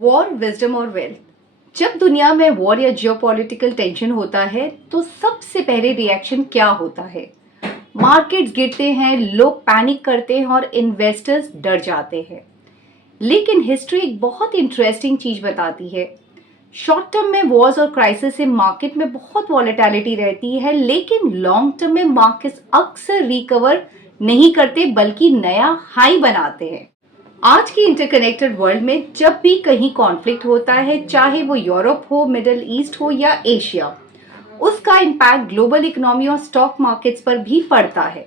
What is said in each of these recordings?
War, wisdom और wealth. जब दुनिया में वॉर या जियोपॉलिटिकल टेंशन होता है तो सबसे पहले रिएक्शन क्या होता है? मार्केट्स गिरते हैं, लोग पैनिक करते हैं और इन्वेस्टर्स डर जाते हैं। लेकिन हिस्ट्री एक बहुत इंटरेस्टिंग चीज बताती है। शॉर्ट टर्म में वॉर्स और क्राइसिस से मार्केट में बहुत वॉलेटिलिटी रहती है, लेकिन लॉन्ग टर्म में मार्केट्स अक्सर रिकवर नहीं करते बल्कि नया हाई बनाते हैं। आज की इंटरकनेक्टेड वर्ल्ड में जब भी कहीं कॉन्फ्लिक्ट होता है, चाहे वो यूरोप हो, मिडिल ईस्ट हो या एशिया, उसका इम्पैक्ट ग्लोबल इकोनॉमी और स्टॉक मार्केट्स पर भी पड़ता है।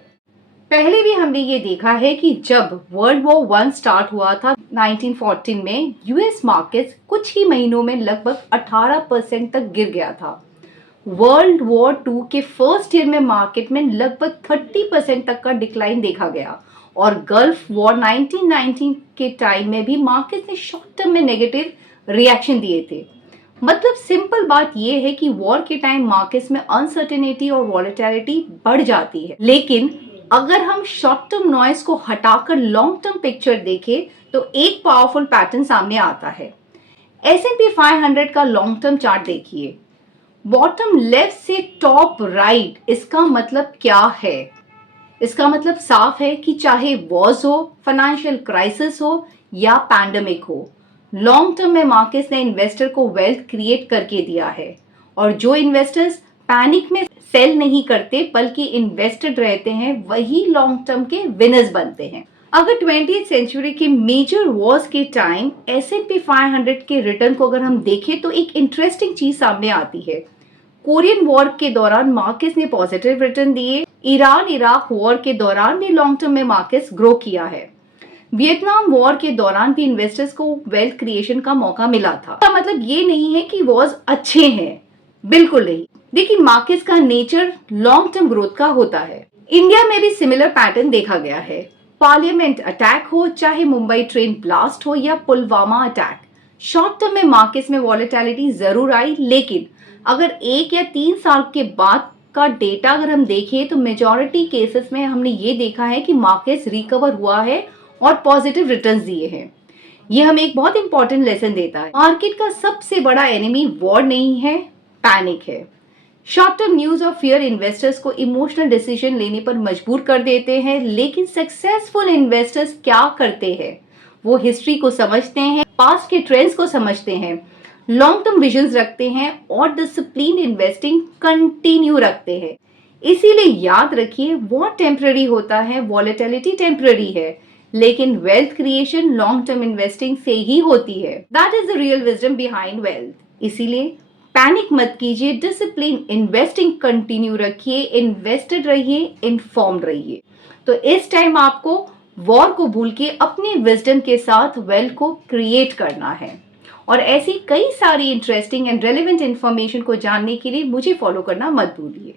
पहले भी हमने ये देखा है कि जब वर्ल्ड वॉर वन स्टार्ट हुआ था 1914 में, यूएस मार्केट्स कुछ ही महीनों में लगभग 18% तक गिर गया था। वर्ल्ड वॉर टू के फर्स्ट ईयर में मार्केट में लगभग 30% तक का डिक्लाइन देखा गया और गल्फ वॉर 1919 के टाइम में भी मार्केट ने शॉर्ट टर्म में नेगेटिव रिएक्शन दिए थे। मतलब सिंपल बात यह है कि वॉर के टाइम मार्केट्स में अनसर्टेनिटी और वॉलेटिलिटी बढ़ जाती है, लेकिन अगर हम शॉर्ट टर्म नॉइस को हटाकर लॉन्ग टर्म पिक्चर देखें तो एक पावरफुल पैटर्न सामने आता है। S&P 500 का लॉन्ग टर्म चार्ट देखिए। बॉटम लेफ्ट से टॉप राइट, इसका मतलब क्या है? इसका मतलब साफ है कि चाहे वॉर्स हो, फाइनेंशियल क्राइसिस हो या पैंडेमिक हो, लॉन्ग टर्म में मार्केट्स ने इन्वेस्टर को वेल्थ क्रिएट करके दिया है। और जो इन्वेस्टर्स पैनिक में सेल नहीं करते बल्कि इन्वेस्टेड रहते हैं, वही लॉन्ग टर्म के विनर्स बनते हैं। अगर 20th सेंचुरी के मेजर वॉर्स के टाइम S&P 500 के रिटर्न को अगर हम देखें तो एक इंटरेस्टिंग चीज सामने आती है। कोरियन वॉर के दौरान मार्केट्स ने पॉजिटिव रिटर्न दिए। ईरान इराक वॉर के दौरान भी लॉन्ग टर्म में मार्केट्स ग्रो किया है। वियतनाम वॉर के दौरान भी इन्वेस्टर्स को वेल्थ क्रिएशन का मौका मिला था। इसका मतलब ये नहीं है कि वॉर्स अच्छे हैं, बिल्कुल नहीं। देखिए, मार्केट्स का नेचर लॉन्ग टर्म ग्रोथ का होता है। इंडिया में भी सिमिलर पैटर्न देखा गया है। पार्लियामेंट अटैक हो, चाहे मुंबई ट्रेन ब्लास्ट हो या पुलवामा अटैक, शॉर्ट टर्म में मार्केट्स में वॉलेटिलिटी जरूर आई, लेकिन अगर 1 या 3 साल के बाद का डेटा अगर हम देखें तो मेजॉरिटी केसेस में हमने ये देखा है कि मार्केट्स रिकवर हुआ है और पॉजिटिव रिटर्न्स दिए हैं। ये हमें एक बहुत इंपॉर्टेंट लेसन देता है। मार्केट का सबसे बड़ा एनिमी वॉर नहीं है, पैनिक है। शॉर्ट टर्म न्यूज और फियर इन्वेस्टर्स को इमोशनल डिसीजन लेने पर मजबूर कर देते हैं, लेकिन सक्सेसफुल इन्वेस्टर्स क्या करते हैं? वो हिस्ट्री को समझते हैं, पास्ट के ट्रेंड्स को समझते हैं, लॉन्ग टर्म विजन्स रखते हैं और डिसिप्लिन इन्वेस्टिंग कंटिन्यू रखते हैं। इसीलिए याद रखिए, वॉर टेम्पररी होता है, वॉलेटिलिटी टेम्पररी है, लेकिन wealth creation long term investing से ही होती है। That is the real wisdom behind wealth. इसीलिए पैनिक मत कीजिए, डिसिप्लिन इन्वेस्टिंग कंटिन्यू रखिए, इन्वेस्टेड रहिए, इन्फॉर्म्ड रहिए। तो इस टाइम आपको वॉर को भूल के अपने विजडम के साथ वेल्थ को क्रिएट करना है। और ऐसी कई सारी इंटरेस्टिंग एंड रेलेवेंट इंफॉर्मेशन को जानने के लिए मुझे फॉलो करना मत भूलिए।